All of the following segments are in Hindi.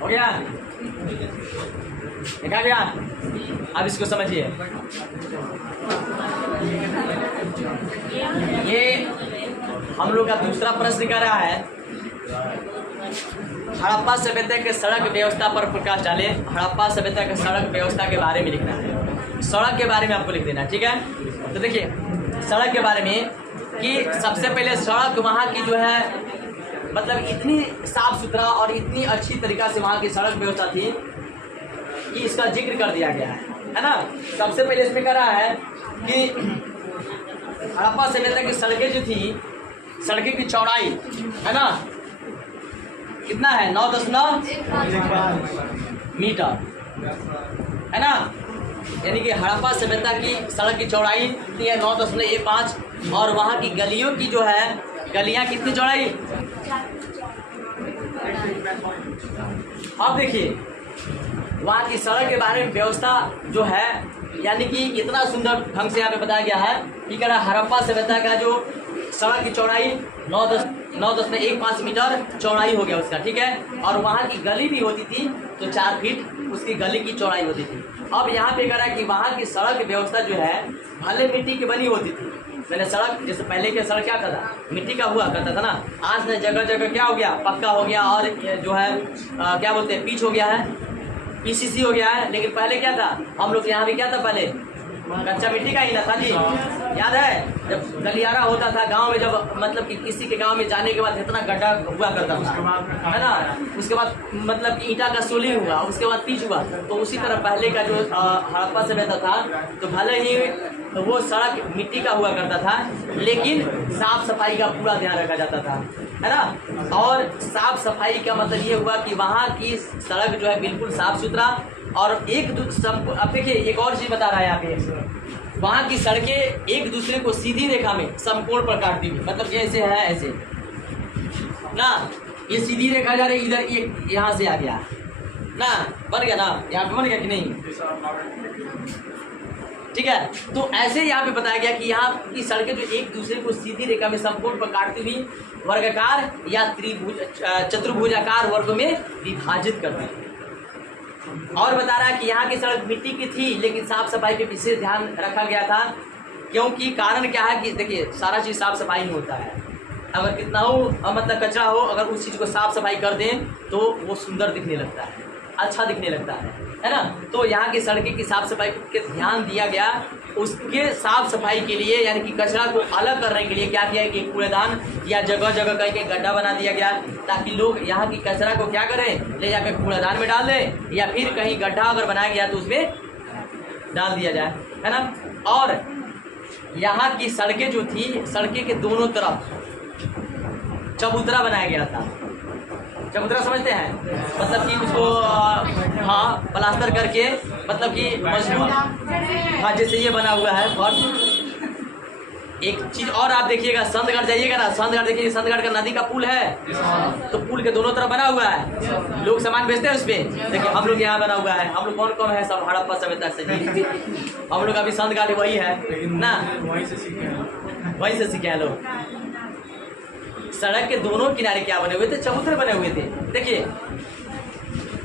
हो गया, देखा गया। अब इसको समझिए, ये हम लोग का दूसरा प्रश्न कर रहा है, हड़प्पा सभ्यता के सड़क व्यवस्था पर प्रकाश डाले। हड़प्पा सभ्यता के सड़क व्यवस्था के बारे में लिखना है, सड़क के बारे में आपको लिख देना है, ठीक है। तो देखिए सड़क के बारे में कि सबसे पहले सड़क वहाँ की जो है मतलब इतनी साफ सुथरा और इतनी अच्छी तरीका से वहाँ की सड़क व्यवस्था थी कि इसका जिक्र कर दिया गया है ना। सबसे पहले इसमें कह रहा है कि हड़प्पा सभ्यता की सड़कें जो थी, सड़कें की चौड़ाई है ना कितना है, 9.1 मीटर है ना। यानी कि हड़प्पा सभ्यता की सड़क की चौड़ाई कितनी है, 9.15। और वहाँ की गलियों की जो है, गलियाँ कितनी चौड़ाई। अब देखिए वहाँ की सड़क के बारे में व्यवस्था जो है, यानी कि इतना सुंदर ढंग से यहाँ पे बताया गया है कि कह रहा हड़प्पा सभ्यता का जो सड़क की चौड़ाई 9.15 मीटर चौड़ाई हो गया उसका, ठीक है। और वहाँ की गली भी होती थी तो 4 फीट उसकी गली की चौड़ाई होती थी। अब यहाँ पे कह रहा है कि वहाँ की सड़क व्यवस्था जो है भले मिट्टी की बनी होती थी। मैंने सड़क जैसे पहले के सड़क क्या करता, मिट्टी का हुआ करता था ना। आज ने जगह जगह क्या हो गया, पक्का हो गया और जो है क्या बोलते हैं, पिच हो गया है, पीसीसी हो गया है। लेकिन पहले क्या था, हम लोग यहाँ भी क्या था, पहले कच्चा मिट्टी का ही ना था जी। याद है जब गलियारा होता था गांव में, जब मतलब कि किसी के गांव में जाने के बाद इतना गड्ढा हुआ करता था है ना। उसके बाद मतलब कि ईंटा का सोलिंग हुआ, उसके बाद पिच हुआ। तो उसी तरह पहले का जो हड़प्पा सभ्यता था तो भले ही वो सड़क मिट्टी का हुआ करता था लेकिन साफ सफाई का पूरा ध्यान रखा जाता था है ना। और साफ सफाई का मतलब ये हुआ कि वहाँ की सड़क जो है बिल्कुल साफ सुथरा और अब देखिए एक और चीज़ बता रहा है यहाँ पे, वहाँ की सड़कें एक दूसरे को सीधी रेखा में समकोण पर काटती हुई, मतलब जैसे है ऐसे ना, ये सीधी रेखा जा रही, इधर ये यहाँ से आ गया ना, बन गया ना, यहाँ पे बन गया कि नहीं, ठीक है। तो ऐसे यहाँ पे बताया गया कि यहाँ की सड़कें जो एक दूसरे को सीधी रेखा में समकोण पर काटती हुई वर्गाकार या चतुर्भुजाकार वर्गों में विभाजित करती है। और बता रहा है कि यहाँ की सड़क मिट्टी की थी लेकिन साफ सफाई पे विशेष ध्यान रखा गया था, क्योंकि कारण क्या है कि देखिए सारा चीज़ साफ सफाई में होता है। अगर कितना हो मतलब कचरा हो, अगर उस चीज़ को साफ सफाई कर दें तो वो सुंदर दिखने लगता है, अच्छा दिखने लगता है ना। तो यहाँ की सड़कें की साफ सफाई के ध्यान दिया गया। उसके साफ सफाई के लिए यानी कि कचरा को अलग करने के लिए क्या किया कि कूड़ेदान या जगह जगह कहीं कहीं गड्ढा बना दिया गया, ताकि लोग यहाँ की कचरा को क्या करें, ले जाकर कूड़ेदान में डाल दें या फिर कहीं गड्ढा अगर बनाया गया तो उसमें डाल दिया जाए है ना। और यहाँ की सड़कें जो थी, सड़कें के दोनों तरफ चबूतरा बनाया गया था। चबूतरा समझते हैं, मतलब कि उसको हाँ प्लास्टर करके, मतलब कि मजबूत, हाँ जैसे ये बना हुआ है। और एक चीज और आप देखिएगा, संतगढ़ जाइएगा ना, संतगढ़ देखिए, संतगढ़ का नदी का पुल है तो पुल के दोनों तरफ बना हुआ है, लोग सामान बेचते हैं उस पर। देखिए हम लोग यहाँ बना हुआ है, हम लोग कौन कौन है, सब हड़प्पा सभ्यता से जी। हम लोग अभी संतगढ़ वही है ना, वहीं से सीखे हैं लोग। सड़क के दोनों किनारे क्या बने हुए थे, चबूतरे बने हुए थे। देखिए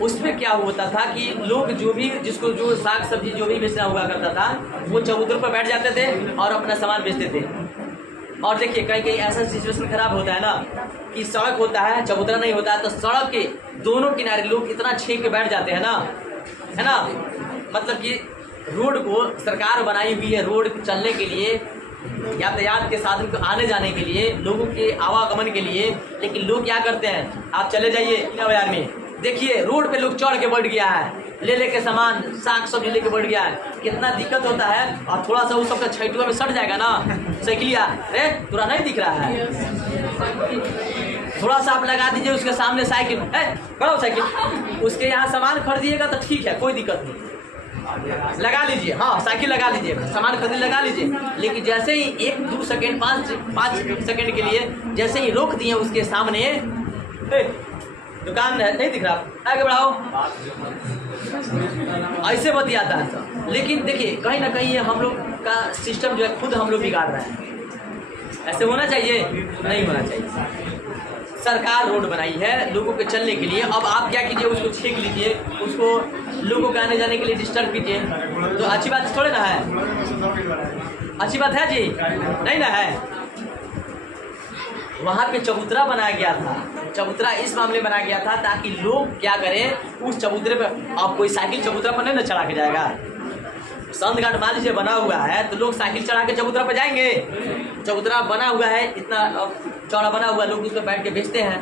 उसमें क्या होता था कि लोग जो भी जिसको जो साग सब्जी जो भी बेचना हुआ करता था वो चबूतरों पर बैठ जाते थे और अपना सामान बेचते थे। और देखिए कहीं कहीं ऐसा सिचुएशन खराब होता है ना कि सड़क होता है, चबूतरा नहीं होता है, तो सड़क के दोनों किनारे लोग इतना छेक के बैठ जाते हैं ना, है ना। मतलब कि रोड को सरकार बनाई हुई है रोड चलने के लिए, यातायात के साधन को आने जाने के लिए, लोगों के आवागमन के लिए। लेकिन लोग क्या करते हैं, आप चले जाइए बाजार में, देखिए रोड पे लोग चढ़ के बैठ गया है, ले लेके सामान साग सब्जी लेके बैठ गया है, कितना दिक्कत होता है। और थोड़ा सा उस सबका छैटुआ में सट जाएगा ना साइकिलिया, अरे तुरा नहीं दिख रहा है, थोड़ा सा आप लगा दीजिए उसके सामने साइकिल है, बड़ो साइकिल, उसके यहाँ सामान खरीदिएगा तो ठीक है, कोई दिक्कत नहीं, लगा लीजिए, हाँ साइकिल लगा लीजिए, सामान खरीद लगा लीजिए। लेकिन जैसे ही 1-2 सेकेंड 5 सेकेंड के लिए जैसे ही रोक दिए उसके सामने, दुकान नहीं दिख रहा, आगे बढ़ाओ, ऐसे बतियाता है सब। लेकिन देखिए कहीं ना कहीं हम लोग का सिस्टम जो है खुद हम लोग बिगाड़ रहे हैं। ऐसे होना चाहिए? नहीं होना चाहिए। सरकार रोड बनाई है लोगों के चलने के लिए, अब आप क्या कीजिए, उसको छीन लीजिए, उसको लोगों के आने जाने के लिए डिस्टर्ब कीजिए, तो अच्छी बात थोड़े ना है? अच्छी बात है जी? नहीं ना है। वहाँ पे चबूतरा बनाया गया था, चबूतरा इस मामले में बनाया गया था ताकि लोग क्या करें, उस चबूतरे पर, अब कोई साइकिल चबूतरा पर नहीं ना चढ़ा के जाएगा। संत घाट मान लीजिए बना हुआ है तो लोग साइकिल चढ़ा के चबूतरा पर जाएंगे। चबूतरा बना हुआ है, इतना चौड़ा बना हुआ, लोग उस पर बैठ के बेचते हैं।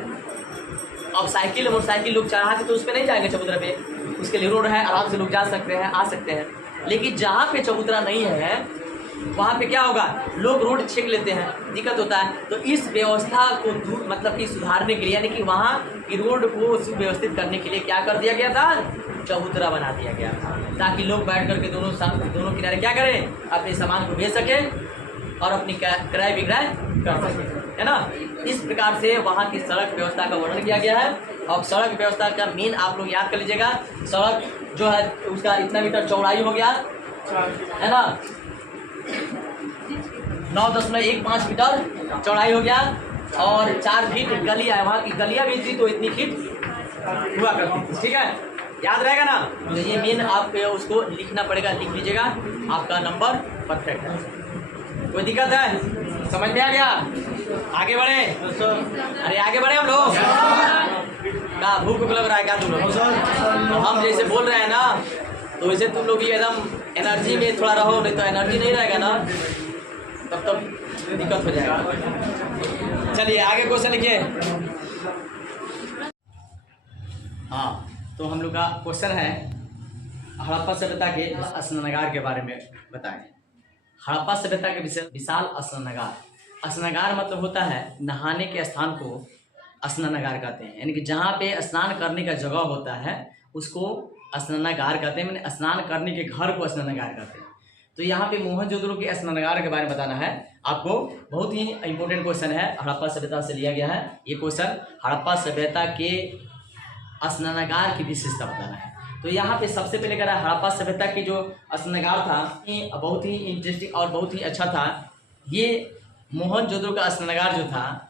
अब साइकिल मोटरसाइकिल लोग चढ़ा के तो उस पर नहीं जाएंगे चबूतरा पे, उसके लिए रोड है, आराम से लोग जा सकते हैं, आ सकते हैं। लेकिन जहाँ पे चबूतरा नहीं है वहाँ पे क्या होगा, लोग रोड छीन लेते हैं, दिक्कत होता है। तो इस व्यवस्था को दूर मतलब कि सुधारने के लिए, यानी कि वहाँ की रोड को सुव्यवस्थित करने के लिए क्या कर दिया गया था, चबूतरा बना दिया गया था, ताकि लोग बैठ करके दोनों किनारे क्या करें, अपने सामान को बेच सकें और अपनी क्रय विक्रय कर सकें, है ना। इस प्रकार से वहाँ की सड़क व्यवस्था का वर्णन किया गया है। अब सड़क व्यवस्था का मेन आप लोग याद कर लीजिएगा, सड़क जो है उसका इतना मीटर चौड़ाई हो गया, है ना, 9.15 मीटर चौड़ाई हो गया, और 4 फीट गलियाँ है, वहाँ की गलियाँ भी थी तो इतनी फीट हुआ करती थी, ठीक है, याद रहेगा ना। तो ये मेन आप उसको लिखना पड़ेगा, लिख लीजिएगा, आपका नंबर परफेक्ट है। कोई दिक्कत है? समझ में आ गया? आगे बढ़े? अरे आगे बढ़े हम लोग। क्या भूख लग रहा है क्या तुम लोग? तो हम जैसे बोल रहे हैं ना, तो वैसे तुम लोग भी एकदम एनर्जी में थोड़ा रहो, नहीं तो एनर्जी नहीं रहेगा ना तब दिक्कत हो जाएगा। चलिए आगे क्वेश्चन लिखिए। हाँ, तो हम लोग का क्वेश्चन है, हड़प्पा सभ्यता के स्नानागार के बारे में बताएं। हड़प्पा सभ्यता के विशाल स्नानागार, स्नानागार मतलब होता है नहाने के स्थान को स्नानागार कहते हैं, यानी कि जहाँ पे स्नान करने का जगह होता है उसको स्नानागार कहते हैं, मैंने स्नान करने के घर को स्नानागार कहते हैं। तो यहाँ पे मोहनजोदड़ो के स्नानागार के बारे में बताना है आपको। बहुत ही इंपॉर्टेंट क्वेश्चन है, हड़प्पा सभ्यता से लिया गया है ये क्वेश्चन। हड़प्पा सभ्यता के स्नानागार की विशेषता बताना है। तो यहाँ पे सबसे पहले कह रहा है, हड़प्पा सभ्यता की जो स्नानागार था ये बहुत ही इंटरेस्टिंग और बहुत ही अच्छा था। ये मोहनजोदड़ो का स्नानागार जो था,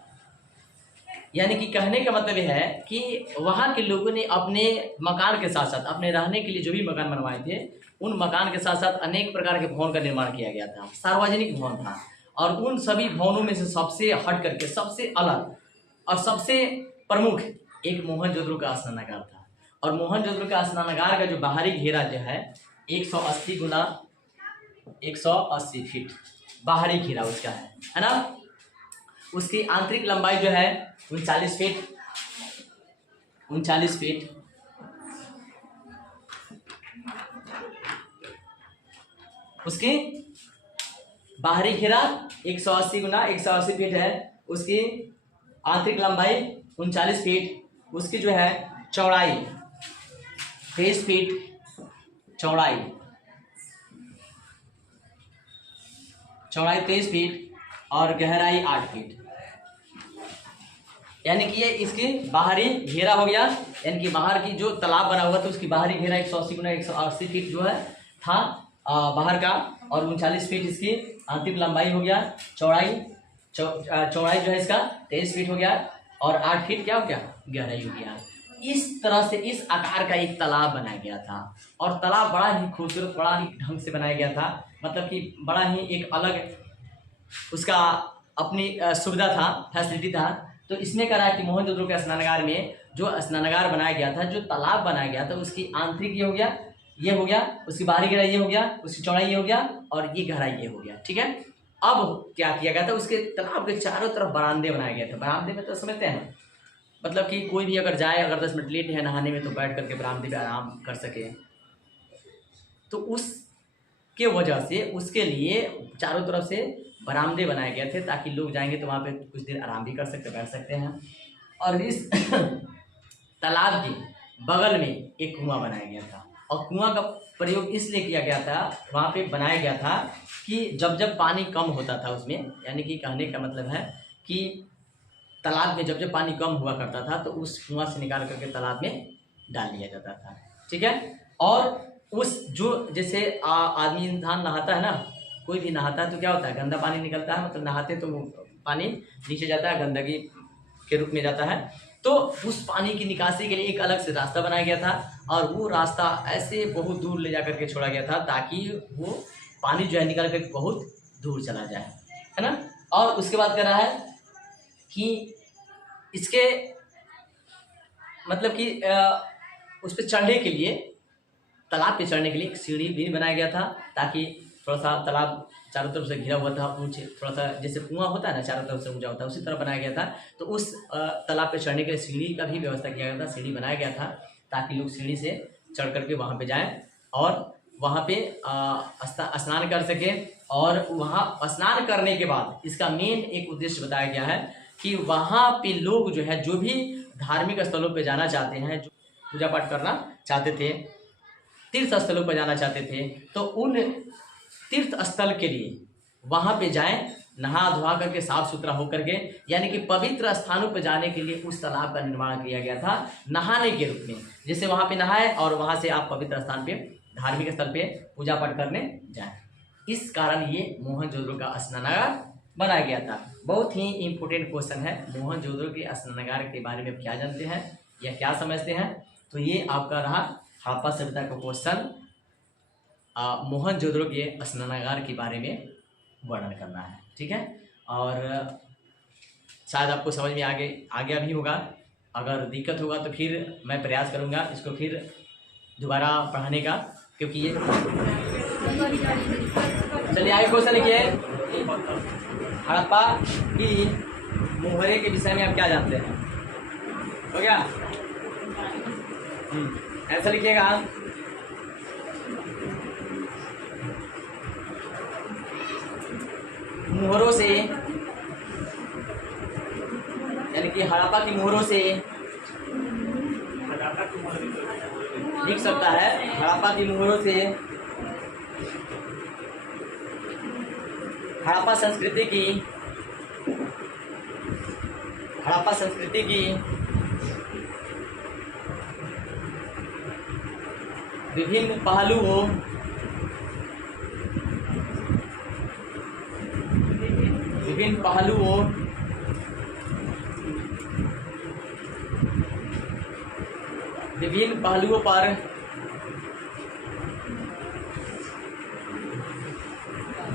यानी कि कहने का मतलब यह है कि वहाँ के लोगों ने अपने मकान के साथ साथ अपने रहने के लिए जो भी मकान बनवाए थे, उन मकान के साथ साथ अनेक प्रकार के भवन का निर्माण किया गया था, सार्वजनिक भवन था। और उन सभी भवनों में से सबसे हट करके सबसे अलग और सबसे प्रमुख एक मोहनजोदड़ो का स्नानागार था। और मोहनजोदड़ो का स्नानागार का जो बाहरी घेरा जो है 180 गुना 180 फीट बाहरी घेरा उसका है ना। उसकी आंतरिक लंबाई जो है 39 फीट, 39 फीट। उसकी बाहरी घेरा 180 गुना 180 फीट है। उसकी आंतरिक लंबाई 39 फीट। उसकी जो है चौड़ाई 23 फीट चौड़ाई 23 फीट और गहराई 8 फीट। यानी कि ये इसकी बाहरी घेरा हो गया, यानी कि बाहर की जो तालाब बना हुआ था उसकी बाहरी घेरा 180 गुना 180 फीट जो है था बाहर का, और 39 फीट इसकी आंतरिक लंबाई हो गया। चौड़ाई जो है इसका 23 फीट हो गया और 8 फीट क्या हो गया, गहराई हो गया। इस तरह से इस आकार का एक तालाब बनाया गया था, और तालाब बड़ा ही खूबसूरत, बड़ा ही ढंग से बनाया गया था। मतलब कि बड़ा ही एक अलग उसका अपनी सुविधा था, फैसिलिटी था। तो इसमें कह रहा है कि मोहनजोदड़ो के स्नानागार में जो स्नानागार बनाया गया था, जो तालाब बनाया गया था, उसकी आंतरिक ये हो गया, ये हो गया, उसकी बाहरी गहराई ये हो गया, उसकी चौड़ाई ये हो गया और ये गहराई ये हो गया। ठीक है, अब क्या किया गया था, उसके तालाब के चारों तरफ बरामदे बनाए गए थे। बरामदे में तो समझते हैं, मतलब कि कोई भी अगर जाए, अगर 10 मिनट लेट है नहाने में, तो बैठ करके बरामदे पे आराम कर सके। तो उसके वजह से उसके लिए चारों तरफ से बरामदे बनाए गए थे, ताकि लोग जाएंगे तो वहाँ पे कुछ देर आराम भी कर सकते, बैठ सकते हैं। और इस तालाब के बगल में एक कुआं बनाया गया था, और कुआं का प्रयोग इसलिए किया गया था, वहाँ पे बनाया गया था कि जब जब पानी कम होता था उसमें, यानी कि कहने का मतलब है कि तालाब में जब जब पानी कम हुआ करता था तो उस कुआं से निकाल करके तालाब में डाल दिया जाता था। ठीक है, और उस जो जैसे आदमी इंसान नहाता है ना, कोई भी नहाता है तो क्या होता है, गंदा पानी निकलता है, मतलब नहाते तो पानी नीचे जाता है, गंदगी के रूप में जाता है। तो उस पानी की निकासी के लिए एक अलग से रास्ता बनाया गया था और वो रास्ता ऐसे बहुत दूर ले जाकर के छोड़ा गया था ताकि वो पानी जो है निकल कर बहुत दूर चला जाए, है ना। और उसके बाद कह रहा है कि इसके मतलब कि उस पर चढ़ने के लिए, तालाब पे चढ़ने के लिए एक सीढ़ी भी बनाया गया था ताकि थोड़ा सा तालाब चारों तरफ से घिरा हुआ था, ऊंचे थोड़ा सा जैसे कुआं होता है ना, चारों तरफ से ऊंचा होता है, उसी तरह बनाया गया था। तो उस तालाब पे चढ़ने के लिए सीढ़ी का भी व्यवस्था किया गया था, सीढ़ी बनाया गया था ताकि लोग सीढ़ी से चढ़ करके वहाँ पे जाएं और वहाँ पे स्नान कर सके। और वहाँ स्नान करने के बाद इसका मेन एक उद्देश्य बताया गया है कि वहाँ पे लोग जो है जो भी धार्मिक स्थलों पे जाना चाहते हैं, जो पूजा पाठ करना चाहते थे, तीर्थ स्थलों पर जाना चाहते थे, तो उन तीर्थ स्थल के लिए वहाँ पे जाएं, नहा धोआ करके साफ सुथरा होकर के, यानी कि पवित्र स्थानों पर जाने के लिए उस तालाब का निर्माण किया गया था नहाने के रूप में। जैसे वहाँ पे नहाए और वहाँ से आप पवित्र स्थान पे, धार्मिक स्थल पे पूजा पाठ करने जाएं। इस कारण ये मोहनजोदड़ो का स्नानागार बनाया गया था। बहुत ही इम्पोर्टेंट क्वेश्चन है, मोहनजोदड़ो के स्नानागार के बारे में क्या जानते हैं या क्या समझते हैं। तो ये आपका रहा हड़प्पा सभ्यता का क्वेश्चन, मोहनजोदड़ो के स्नानागार के बारे में वर्णन करना है, ठीक है। और शायद आपको समझ में आ गया भी होगा। अगर दिक्कत होगा तो फिर मैं प्रयास करूँगा इसको फिर दोबारा पढ़ाने का, क्योंकि ये चलिए आगे क्वेश्चन लिखिए। हड़प्पा की मुहरे के विषय में आप क्या जानते हैं? हो गया? ऐसा लिखिएगा, मुहरों से, यानी कि हड़प्पा की मुहरों से लिख सकता है। हड़प्पा की मुहरों से हड़प्पा संस्कृति की विभिन्न पहलुओं पर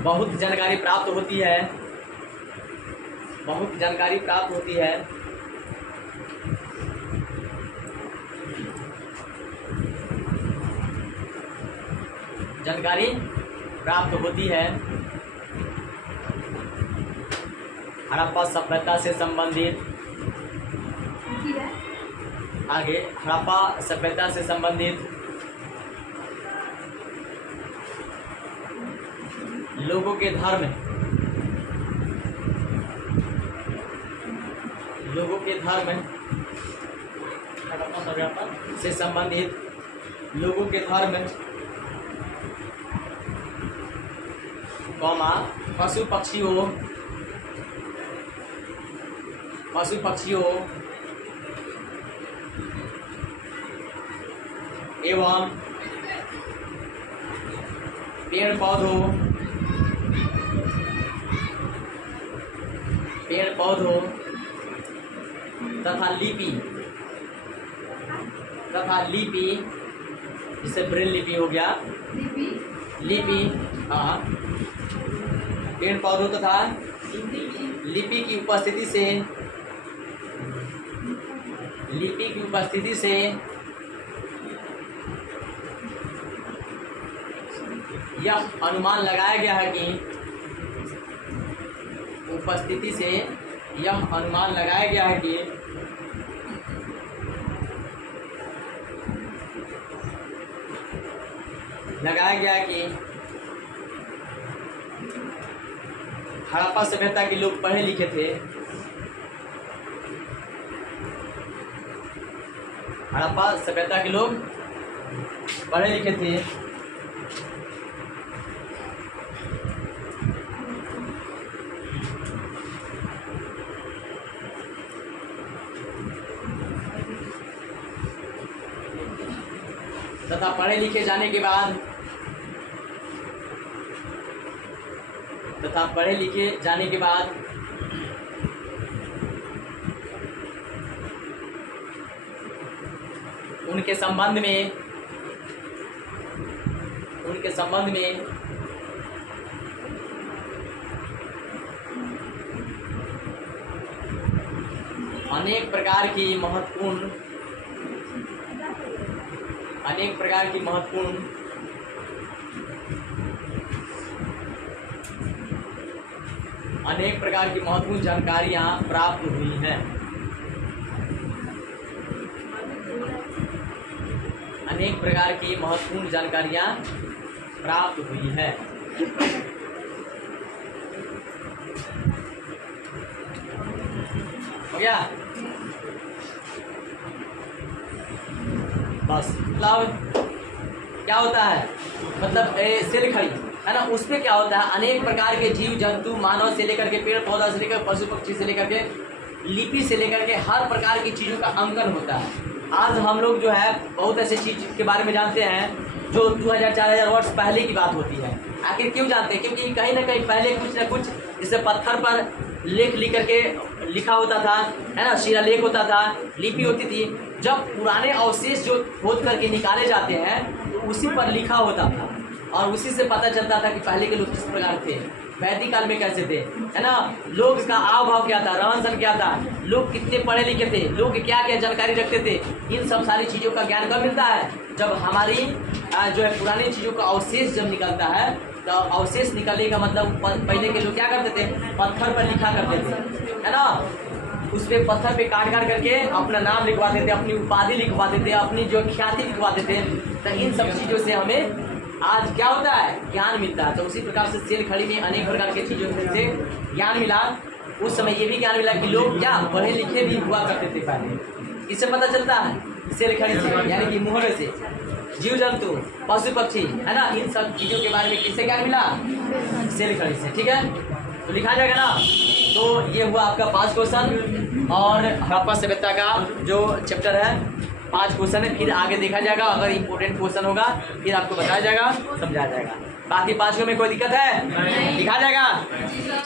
बहुत जानकारी प्राप्त होती है। जानकारी प्राप्त होती है। हड़प्पा सभ्यता से संबंधित, आगे हड़प्पा सभ्यता से संबंधित लोगों के धर्म से संबंधित लोगों के धर्म, पशु पक्षियों एवं पेड़ पौधों तथा लिपि, जिसे ब्रेल लिपि हो गया, लिपि, हाँ, पेड़ पौधों तथा लिपि की उपस्थिति से यह अनुमान लगाया गया है कि हड़प्पा सभ्यता के लोग पढ़े लिखे थे। हड़प्पा सभ्यता के लोग पढ़े लिखे थे। तथा पढ़े लिखे जाने के बाद उनके संबंध में अनेक प्रकार की महत्वपूर्ण जानकारियां प्राप्त हुई हैं। अनेक प्रकार की महत्वपूर्ण जानकारियां प्राप्त हुई है। हो गया? बस मतलब क्या होता है, मतलब सेल खड़ी है ना, उसमें क्या होता है, अनेक प्रकार के जीव जंतु, मानव से लेकर के पेड़ पौधा से लेकर पशु पक्षी से लेकर के लिपि से लेकर के हर प्रकार की चीज़ों का अंकन होता है। आज हम लोग जो है बहुत ऐसे चीज़ के बारे में जानते हैं जो 2000-4000 वर्ष पहले की बात होती है। आखिर क्यों जानते हैं? क्योंकि कहीं ना कहीं पहले कुछ ना कुछ जैसे पत्थर पर लेख लिख करके लिखा होता था, है ना, शिलालेख होता था, लिपि होती थी। जब पुराने अवशेष जो खोद करके निकाले जाते हैं तो उसी पर लिखा होता था और उसी से पता चलता था कि पहले के लोग किस प्रकार थे, वैदिक काल में कैसे थे, है ना, लोग का आव भाव क्या था, रहन सहन क्या था, लोग कितने पढ़े लिखे थे, लोग क्या क्या जानकारी रखते थे। इन सब सारी चीज़ों का ज्ञान कब मिलता है? जब हमारी जो है पुरानी चीज़ों का अवशेष जब निकलता है। तो अवशेष निकलने का मतलब पहले के लोग क्या करते थे, पत्थर पर लिखा करते थे, है ना, उस पर पत्थर पे काट करके अपना नाम लिखवाते थे, अपनी उपाधि लिखवाते थे, अपनी जो ख्याति लिखवाते थे। तो इन सब चीज़ों से हमें आज क्या होता है, ज्ञान मिलता है। तो उसी प्रकार से सेल खड़ी में अनेक प्रकार की चीज़ों से ज्ञान मिला। उस समय ये भी ज्ञान मिला कि लोग क्या पढ़े लिखे भी हुआ करते थे पहले। इससे पता चलता है सेल खड़ी से, यानी कि मुहरे से जीव जंतु पशु पक्षी, है ना, इन सब चीज़ों के बारे में किससे ज्ञान मिला? सेल खड़ी से। ठीक है, तो लिखा जाएगा ना। तो ये हुआ आपका 5 क्वेश्चन और हड़प्पा सभ्यता का जो चैप्टर है 5 क्वेश्चन है। फिर आगे देखा जाएगा, अगर इम्पोर्टेंट क्वेश्चन होगा फिर आपको बताया जाएगा, समझाया जाएगा। बाकी 5 में कोई दिक्कत है? लिखा जाएगा।